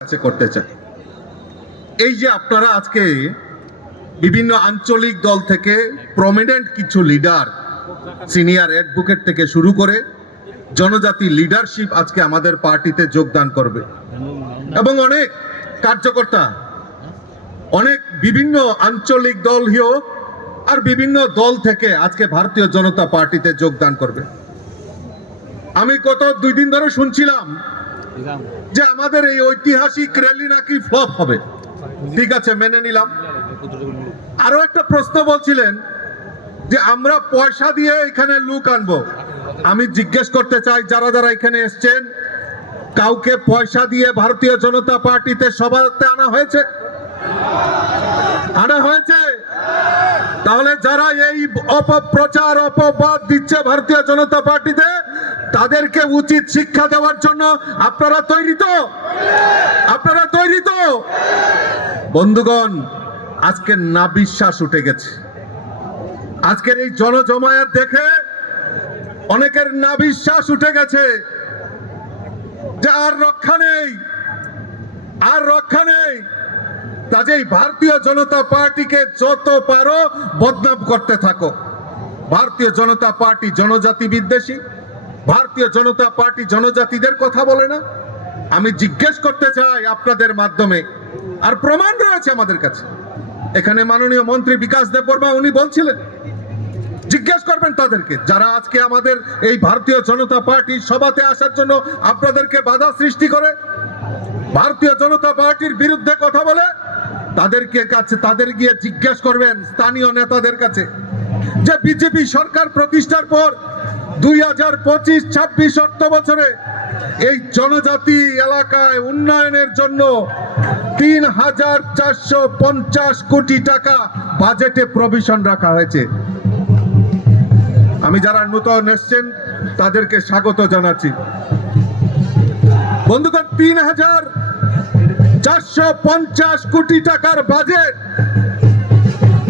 করতে চাই। এই যে আপনারা আজকে বিভিন্ন আঞ্চলিক দল থেকে প্রমিনেন্ট কিছু লিডার, সিনিয়র অ্যাডভোকেট থেকে শুরু করে জনজাতি লিডারশিপ আজকে আমাদের পার্টিতে যোগদান করবে এবং অনেক কার্যকর্তা অনেক বিভিন্ন আঞ্চলিক দল হোক আর বিভিন্ন দল থেকে আজকে ভারতীয় জনতা পার্টিতে যোগদান করবে। আমি গত 2 দিন ধরে শুনছিলাম যে আমাদের এই ঐতিহাসিক র্যালি নাকি ফ্লপ হবে। ঠিক আছে, মেনে নিলাম। আরো একটা প্রশ্ন বলছিলেন যে আমরা পয়সা দিয়ে এখানে লোক আনবো। আমি জিজ্ঞেস করতে চাই, যারা যারা এখানে এসছেন, কাউকে পয়সা দিয়ে ভারতীয় জনতা পার্টিতে সভাতে আনা হয়েছে? আনা হয়েছে? তাহলে যারা এই অপপ্রচার অপবাদ দিচ্ছে ভারতীয় জনতা পার্টিতে, তাদেরকে উচিত শিক্ষা দেওয়ার জন্য আপনারা তৈরি তো? আপনারা তৈরি তো? বন্ধুগণ, আজকে নাবিশ্বাস উঠে গেছে। আজকের এই জনজমায়েত দেখে অনেকের নাবিশ্বাস উঠে গেছে যে আর রক্ষা নেই, আর রক্ষা নেই। কাজেই ভারতীয় জনতা পার্টিকে যত পারো বদনাম করতে থাকো। ভারতীয় জনতা পার্টি জনজাতি বিদ্বেষী, ভারতীয় জনতা পার্টি জনজাতিদের কথা বলে না। আমি জিজ্ঞেস করতে চাই আপনাদের মাধ্যমে, আর প্রমাণ রয়েছে আমাদের কাছে। এখানে মাননীয় মন্ত্রী বিকাশ দেববর্মা উনি বলছিলেন, জিজ্ঞেস করবেন তাদেরকে যারা আজকে আমাদের এই ভারতীয় জনতা পার্টির সভাতে আসার জন্য আপনাদেরকে বাধা সৃষ্টি করে, ভারতীয় জনতা পার্টির বিরুদ্ধে কথা বলে, তাদের গিয়ে জিজ্ঞেস করবেন স্থানীয় নেতাদের কাছে যে বিজেপি সরকার প্রতিষ্ঠার পর 2025-26 অর্থ বছরে এই জনজাতি এলাকায় উন্নয়নের জন্য 3,450 কোটি টাকা বাজেটে প্রভিশন রাখা হয়েছে। আমি যারা নতুন এসছেন তাদেরকে স্বাগত জানাচ্ছি। বন্ধুগণ, 3,450 কোটি টাকার বাজেট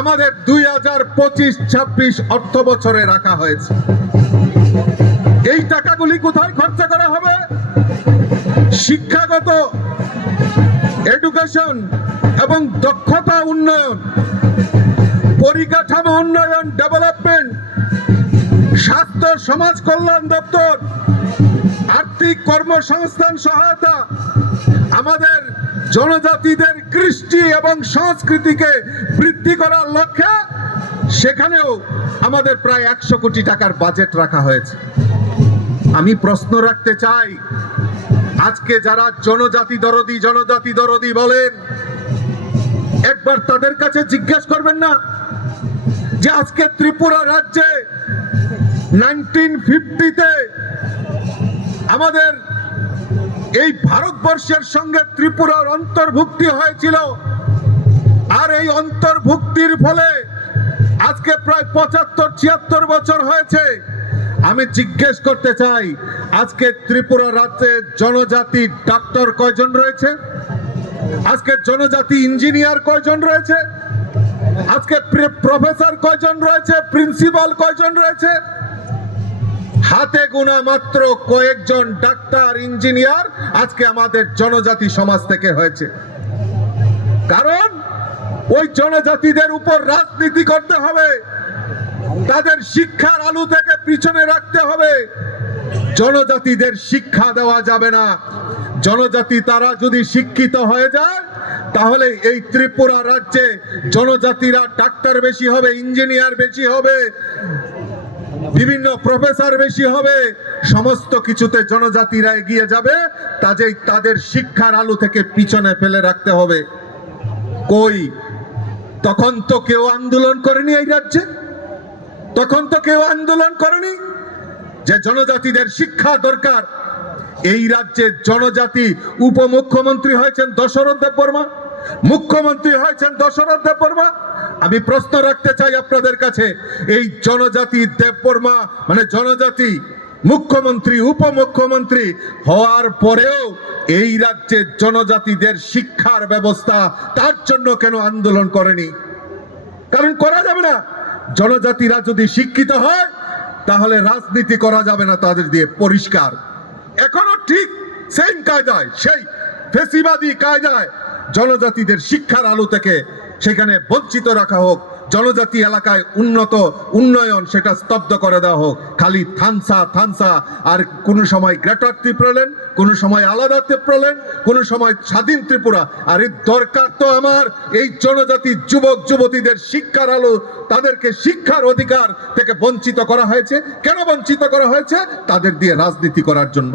আমাদের 2025-26 অর্থ বছরে রাখা হয়েছে। এই টাকাগুলি কোথায় খরচ করা হবে? শিক্ষাগত এডুকেশন এবং দক্ষতা উন্নয়ন, পরিকাঠামো উন্নয়ন ডেভেলপমেন্ট, স্বাস্থ্য সমাজ কল্যাণ দপ্তর, আর্থিক কর্মসংস্থান সহায়তা, আমাদের জনজাতিদের কৃষ্টি এবং সংস্কৃতিকে বৃদ্ধি করার লক্ষ্যে সেখানেও আমাদের প্রায় 100 কোটি টাকার বাজেট রাখা হয়েছে। আমি প্রশ্ন রাখতে চাই, আজকে যারা জনজাতি দরদি বলেন, একবার তাদের কাছে জিজ্ঞেস করবেন না যে আজকে ত্রিপুরা রাজ্যে 1950-তে আমাদের এই ভারতবর্ষের সঙ্গে ত্রিপুরার অন্তর্ভুক্তি হয়েছিল, আর এই অন্তর্ভুক্তির ফলে আজকে প্রায় 75-76 বছর হয়েছে। আমি জিজ্ঞেস করতে চাই, আজকে ত্রিপুরা রাজ্যে জনজাতি ডাক্তার কয়জন রয়েছে? আজকে জনজাতি ইঞ্জিনিয়ার কয়জন রয়েছে? আজকে প্রফেসর কয়জন রয়েছে? প্রিন্সিপাল কয়জন রয়েছে? হাতে গোনা মাত্র কয়েকজন ডাক্তার ইঞ্জিনিয়ার আজকে আমাদের জনজাতি সমাজ থেকে হয়েছে। কারণ ওই জনজাতিদের উপর রাজনীতি করতে হবে, তাদের শিক্ষার আলু থেকে পিছনে রাখতে হবে। জনজাতিদের শিক্ষা দেওয়া যাবে না। জনজাতি তারা যদি শিক্ষিত হয়ে যায়, তাহলে এই ত্রিপুরা রাজ্যে জনজাতিরা ডাক্তার বেশি হবে, ইঞ্জিনিয়ার বেশি হবে, বিভিন্ন প্রফেসর বেশি হবে, সমস্ত কিছুতে জনজাতিরা এগিয়ে যাবে। কাজেই তাদের শিক্ষার আলু থেকে পিছনে ফেলে রাখতে হবে। কই, তখন তো কেউ আন্দোলন করেনি এই রাজ্যে, তখন তো কেউ আন্দোলন করেনি যে জনজাতিদের শিক্ষা দরকার। এই রাজ্যে জনজাতি উপমুখ্যমন্ত্রী হয়েছেন দশরথ দেববর্মা, মুখ্যমন্ত্রী হয়েছেন দশরথ দেববর্মা। আমি প্রশ্ন রাখতে চাই আপনাদের কাছে, এই জনজাতি দেববর্মা মানে জনজাতি মুখ্যমন্ত্রী উপমুখ্যমন্ত্রী হওয়ার পরেও এই রাজ্যে জনজাতিদের শিক্ষার ব্যবস্থা তার জন্য কেন আন্দোলন করেনি? কারণ করা যাবে না। জনজাতিরা যদি শিক্ষিত হয় তাহলে রাজনীতি করা যাবে না তাদের দিয়ে, পরিষ্কার। এখনো ঠিক সেম কায়দায় সেই ফেসিবাদী কায়দায় জনজাতিদের শিক্ষার আলো থেকে সেখানে বঞ্চিত রাখা হোক, জনজাতি এলাকায় উন্নয়ন সেটা স্তব্ধ করে দেওয়া হোক। খালি থানসা আর কোনো সময় গ্রেটার ত্রিপুরাল্যান্ড, কোনো সময় আলাদা ত্রিপুরাল্যান্ড, কোনো সময় স্বাধীন ত্রিপুরা। আর এর দরকার তো আমার এই জনজাতি যুবক যুবতীদের শিক্ষার আলো, তাদেরকে শিক্ষার অধিকার থেকে বঞ্চিত করা হয়েছে। কেন বঞ্চিত করা হয়েছে? তাদের দিয়ে রাজনীতি করার জন্য।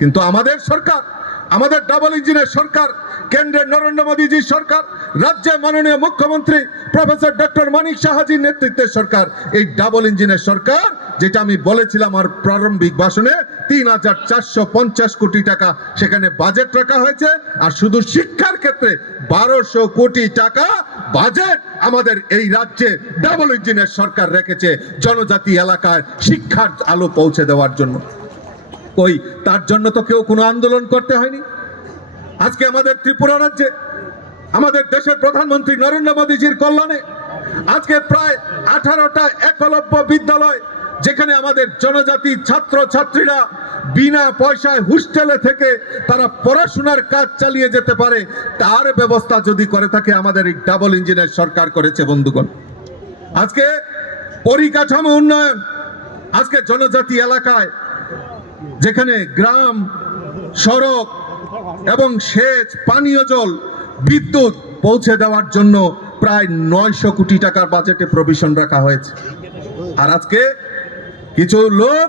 কিন্তু আমাদের সরকার, আমাদের ডাবল ইঞ্জিনের সরকার, কেন্দ্রের নরেন্দ্র মোদীজির সরকার, রাজ্যে মাননীয় মুখ্যমন্ত্রী প্রফেসর ডক্টর মানিক সাহাজির নেতৃত্বের সরকার, এই ডাবল ইঞ্জিনের সরকার, যেটা আমি বলেছিলাম আমার প্রারম্ভিক ভাষণে, ৩,৪৫০ কোটি টাকা সেখানে বাজেট রাখা হয়েছে। আর শুধু শিক্ষার ক্ষেত্রে ১২০০ কোটি টাকা বাজেট আমাদের এই রাজ্যে ডাবল ইঞ্জিনের সরকার রেখেছে জনজাতি এলাকায় শিক্ষার আলো পৌঁছে দেওয়ার জন্য। কই, তার জন্য তো কেউ কোনো আন্দোলন করতে হয়নি। আজকে আমাদের ত্রিপুরা রাজ্যে আমাদের দেশের প্রধানমন্ত্রী নরেন্দ্র মোদীজির কল্যাণে আজকে প্রায় 18টা একলব্য বিদ্যালয়, যেখানে আমাদের জনজাতি ছাত্র ছাত্রীরা বিনা পয়সায় হোস্টেলে থেকে তারা পড়াশোনার কাজ চালিয়ে যেতে পারে, তার ব্যবস্থা যদি করে থাকে আমাদের এই ডাবল ইঞ্জিনের সরকার করেছে। বন্ধুগণ, আজকে পরিকাঠামো উন্নয়ন, আজকে জনজাতি এলাকায় যেখানে গ্রাম, সড়ক এবং সেচ, পানীয় জল, বিদ্যুৎ পৌঁছে দেওয়ার জন্য প্রায় 900 কোটি টাকার বাজেটে প্রভিশন রাখা হয়েছে। আর আজকে কিছু লোক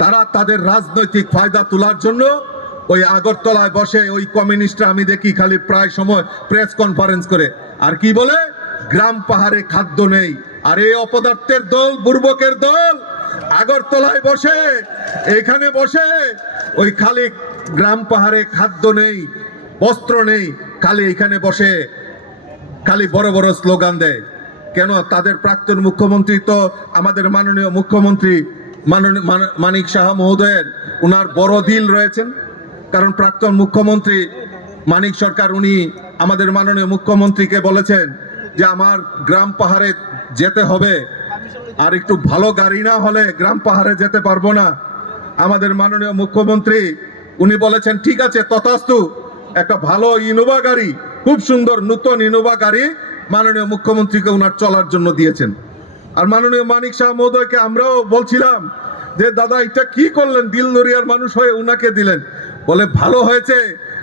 তারা তাদের রাজনৈতিক ফায়দা তোলার জন্য ওই আগরতলায় বসে, ওই কমিউনিস্টরা আমি দেখি খালি প্রায় সময় প্রেস কনফারেন্স করে আর কি বলে, গ্রাম পাহাড়ে খাদ্য নেই। আর এই অপদার্থের দল, বুর্বকের দল আগরতলায় বসে, এখানে বসে ওই খালি গ্রাম পাহাড়ে খাদ্য নেই, বস্ত্র নেই, খালি এখানে বসে খালি বড় বড় স্লোগান দেয়। কেন? তাদের প্রাক্তন মুখ্যমন্ত্রী তো আমাদের মাননীয় মুখ্যমন্ত্রী মানিক সাহা মহোদয়ের, উনার বড় দিল রয়েছেন। কারণ প্রাক্তন মুখ্যমন্ত্রী মানিক সরকার, উনি আমাদের মাননীয় মুখ্যমন্ত্রীকে বলেছেন যে আমার গ্রাম পাহাড়ে যেতে হবে, আর একটু ভালো গাড়ি না হলে গ্রাম পাহাড়ে যেতে পারবো না। আমাদের মাননীয় মুখ্যমন্ত্রী উনি বলেছেন ঠিক আছে তথাস্তু, একটা ভালো ইনোভা গাড়ি, খুব সুন্দর নতুন ইনোভা গাড়ি মাননীয় মুখ্যমন্ত্রীকে উনার চলার জন্য দিয়েছেন। আর মাননীয় মানিক শাহ মহোদয়কে আমরাও বলছিলাম যে দাদা এটা কি করলেন, দিল দরিয়ার মানুষ হয়ে উনাকে দিলেন। বলে ভালো হয়েছে,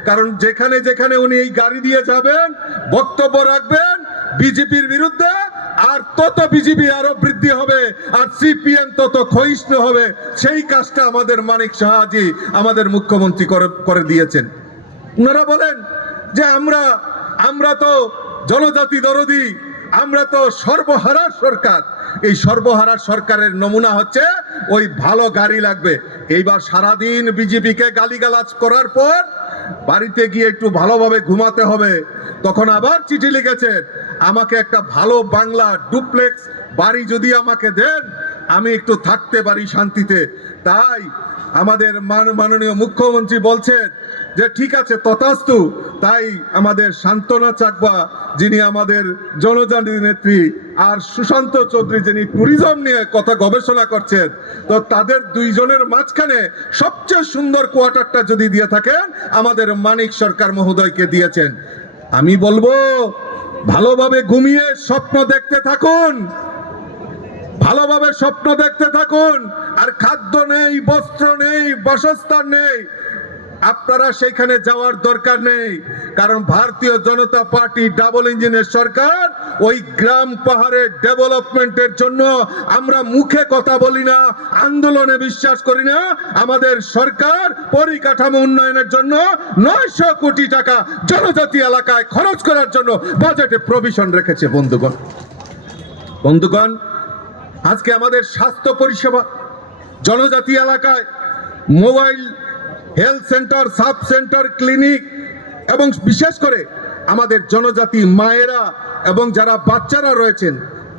কারণ যেখানে যেখানে উনি এই গাড়ি দিয়ে যাবেন, বক্তব্য রাখবেন বিজেপির বিরুদ্ধে, আর তত বিজেপি আরো বৃদ্ধি হবে, আর সিপিএম তত ক্ষয়িষ্ণু হবে। সেই কাজটা আমাদের মানিক সাহাজি আমাদের মুখ্যমন্ত্রী করে দিয়েছেন। ওনারা বলেন যে আমরা তো জনজাতি দরদি, আমরা তো সর্বহারা সরকার। এই সর্বহারা সরকারের নমুনা হচ্ছে ওই ভালো গাড়ি লাগবে। এইবার সারাদিন বিজেপিকে গালিগালাজ করার পর বাড়িতে গিয়ে একটু ভালোভাবে ঘুমাতে হবে। তখন আবার চিঠি লিখেছেন, আমাকে একটা ভালো বাংলা ডুপ্লেক্স বাড়ি যদি আমাকে দেন, আমি একটু থাকতে পারি শান্তিতে। তাই আমাদের মাননীয় মুখ্যমন্ত্রী বলছেন যে ঠিক আছে তথাস্তু। তাই আমাদের সান্ত্বনা চাকমা, যিনি আমাদের জনজাতি নেত্রী, আর সুশান্ত চৌধুরী, যিনি ট্যুরিজম নিয়ে কথা গবেষণা করছেন, তো তাদের দুইজনের মাঝখানে সবচেয়ে সুন্দর কোয়ার্টারটা যদি দিয়ে থাকেন, আমাদের মানিক সরকার মহোদয়কে দিয়েছেন। আমি বলবো ভালোভাবে ঘুমিয়ে স্বপ্ন দেখতে থাকুন, ভালোভাবে স্বপ্ন দেখতে থাকুন। আর খাদ্য নেই, বস্ত্র নেই, বাসস্থান নেই, আপনারা সেখানে যাওয়ার দরকার নেই। কারণ ভারতীয় জনতা পার্টি ডাবল ইঞ্জিনের সরকার ওই গ্রাম পাহাড়ের ডেভেলপমেন্টের জন্য আমরা মুখে কথা বলি না, আন্দোলনে বিশ্বাস করি না। আমাদের সরকার পরিকাঠামো উন্নয়নের জন্য 900 কোটি টাকা জনজাতি এলাকায় খরচ করার জন্য বাজেটে প্রভিশন রেখেছে। বন্ধুগণ, আজকে আমাদের স্বাস্থ্য পরিষেবা জনজাতি এলাকায় mobile health centre, sub centre, clinic, এবং বিশেষ করে আমাদের জনজাতি মায়েরা এবং যারা বাচ্চারা রয়েছেন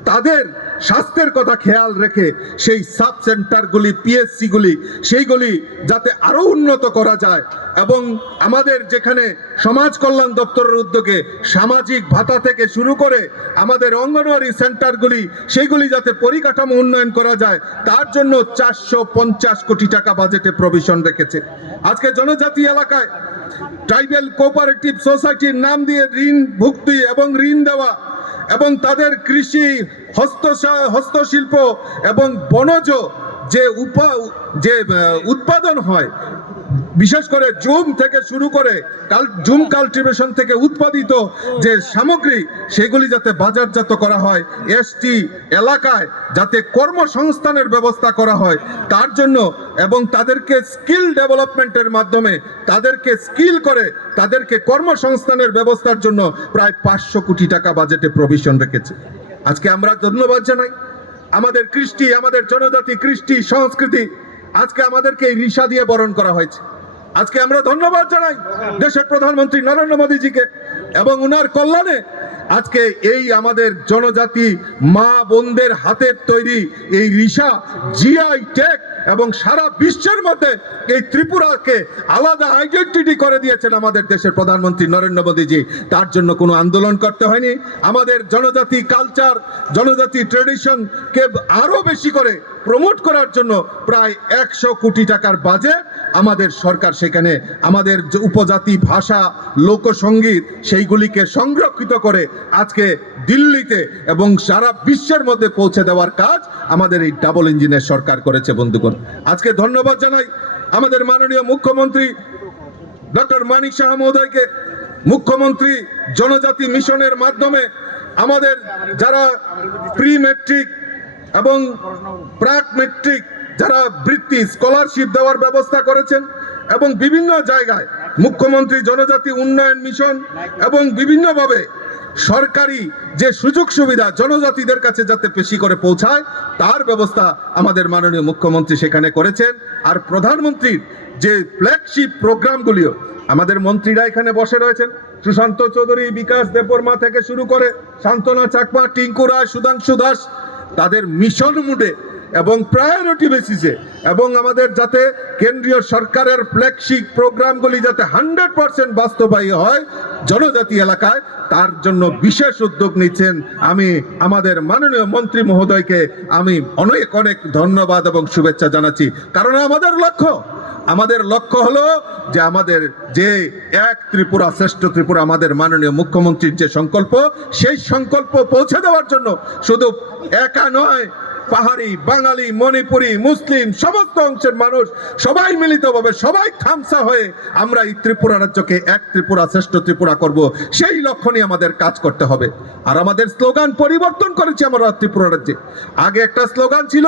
তাদের স্বাস্থ্যের কথা খেয়াল রেখে সেই সাব সেন্টারগুলি, পিএসসিগুলি, সেইগুলি যাতে আরো উন্নত করা যায়। এবং আমাদের যেখানে সমাজ কল্যাণ দপ্তরের উদ্যোগে সামাজিক ভাতা থেকে শুরু করে আমাদের অঙ্গনওয়াড়ি সেন্টারগুলি, সেইগুলি যাতে পরিকাঠামো উন্নয়ন করা যায়, তার জন্য 450 কোটি টাকা বাজেটে প্রভিশন রেখেছে। আজকে জনজাতি এলাকায় ট্রাইবাল কোঅপারেটিভ সোসাইটির নাম দিয়ে ঋণ ভুক্তি এবং ঋণ দেওয়া এবং তাদের কৃষি হস্তশিল্প এবং বনজ যে উৎপাদন হয়, বিশেষ করে জুম থেকে শুরু করে জুম কাল্টিভেশন থেকে উৎপাদিত যে সামগ্রী সেগুলি যাতে বাজারজাত করা হয়, এসটি এলাকায় যাতে কর্মসংস্থানের ব্যবস্থা করা হয় তার জন্য, এবং তাদেরকে স্কিল ডেভেলপমেন্টের মাধ্যমে তাদেরকে স্কিল করে তাদেরকে কর্মসংস্থানের ব্যবস্থার জন্য প্রায় 500 কোটি টাকা বাজেটে প্রভিশন রেখেছে। আজকে আমরা ধন্যবাদ জানাই আমাদের কৃষ্টি, আমাদের জনজাতি কৃষ্টি সংস্কৃতি, আজকে আমাদেরকে এই রিসা দিয়ে বরণ করা হয়েছে। আজকে আমরা ধন্যবাদ জানাই দেশের প্রধানমন্ত্রী নরেন্দ্র মোদীজিকে এবং উনার কল্যাণে আজকে এই আমাদের জনজাতি মা বোনদের হাতের তৈরি এই রিসা জিআই ট্যাগ এবং সারা বিশ্বের মধ্যে এই ত্রিপুরাকে আলাদা আইডেন্টিটি করে দিয়েছেন আমাদের দেশের প্রধানমন্ত্রী নরেন্দ্র মোদীজি। তার জন্য কোনো আন্দোলন করতে হয়নি। আমাদের জনজাতি কালচার, জনজাতি ট্রেডিশনকে আরো বেশি করে প্রমোট করার জন্য প্রায় 100 কোটি টাকার বাজেট আমাদের সরকার সেখানে আমাদের যে উপজাতি ভাষা লোকসঙ্গীত সেইগুলিকে সংরক্ষিত করে আজকে দিল্লিতে এবং সারা বিশ্বের মধ্যে পৌঁছে দেওয়ার কাজ আমাদের এই ডাবল ইঞ্জিনের সরকার করেছে। বন্ধুগণ, আজকে ধন্যবাদ জানাই আমাদের মাননীয় মুখ্যমন্ত্রী ডক্টর মানিক সাহা মহোদয়কে। মুখ্যমন্ত্রী জনজাতি মিশনের মাধ্যমে আমাদের যারা প্রি মেট্রিক এবং প্রাক মেট্রিক যারা বৃত্তি স্কলারশিপ দেওয়ার ব্যবস্থা করেছেন এবং বিভিন্ন জায়গায় মুখ্যমন্ত্রী জনজাতি উন্নয়ন মিশন এবং বিভিন্নভাবে সরকারি যে সুযোগ সুবিধা জনজাতিদের কাছে যাতে বেশি করে পৌঁছায় তার ব্যবস্থা আমাদের মাননীয় মুখ্যমন্ত্রী সেখানে করেছেন। আর প্রধানমন্ত্রীর যে ফ্ল্যাগশিপ প্রোগ্রামগুলিও আমাদের মন্ত্রীরা এখানে বসে রয়েছেন, সুশান্ত চৌধুরী, বিকাশ দেববর্মা থেকে শুরু করে শান্তনা চাকমা, টিঙ্কু রায়, সুধাংশু দাস, তাদের মিশন মুডে এবং প্রায়োরিটি বেসিসে এবং আমাদের যাতে কেন্দ্রীয় সরকারের ফ্ল্যাগশিপ প্রোগ্রামগুলি যাতে 100% বাস্তবায়ী হয় জনজাতি এলাকায়, তার জন্য বিশেষ উদ্যোগ নিচ্ছেন। আমি আমাদের মাননীয় মন্ত্রী মহোদয়কে আমি অনেক অনেক ধন্যবাদ এবং শুভেচ্ছা জানাচ্ছি। কারণ আমাদের লক্ষ্য হলো যে আমাদের যে এক ত্রিপুরা শ্রেষ্ঠ ত্রিপুরা আমাদের মাননীয় মুখ্যমন্ত্রীর যে সংকল্প, সেই সংকল্প পৌঁছে দেওয়ার জন্য শুধু একা নয়, পাহাড়ি, বাঙালি, মণিপুরি, মুসলিম সমস্ত অংশের মানুষ সবাই মিলিতভাবে সবাই খামসা হয়ে আমরা এই ত্রিপুরা রাজ্যকে এক ত্রিপুরা শ্রেষ্ঠ ত্রিপুরা করব, সেই লক্ষ্য নিয়ে আমাদের কাজ করতে হবে। আর আমাদের স্লোগান পরিবর্তন করেছি আমরা ত্রিপুরা রাজ্যে। আগে একটা স্লোগান ছিল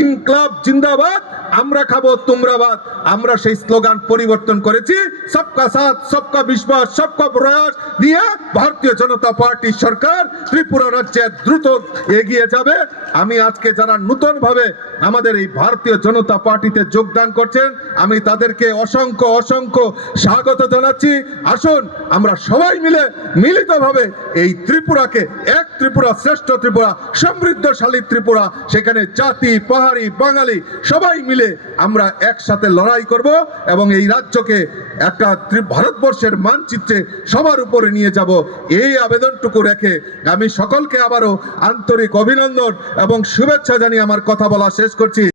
ইনকলাব জিন্দাবাদ, আমরা খাবো তোমরা বাদ। আমরা সেই স্লোগান পরিবর্তন করেছি সবকা সাথ সবকা বিশ্বাস সবকা প্রয়াস দিয়ে ভারতীয় জনতা পার্টি সরকার ত্রিপুরা রাজ্যে দ্রুত এগিয়ে যাবে। আমি আজকে যারা নতুন ভাবে আমাদের এই ভারতীয় জনতা পার্টিতে যোগদান করছেন আমি তাদেরকে অসংখ্য অসংখ্য স্বাগত জানাচ্ছি। আসুন আমরা সবাই মিলে মিলিতভাবে এই ত্রিপুরাকে এক ত্রিপুরা শ্রেষ্ঠ ত্রিপুরা সমৃদ্ধশালী ত্রিপুরা, সেখানে জাতি, পাহাড়ি, বাঙালি সবাই মিলে আমরা একসাথে লড়াই করব এবং এই রাজ্যকে একটা ভারতবর্ষের মানচিত্রে সবার উপরে নিয়ে যাব। এই আবেদনটুকু রেখে আমি সকলকে আবারও আন্তরিক অভিনন্দন এবং শুভেচ্ছা জানিয়ে আমার কথা বলা শেষ করছি।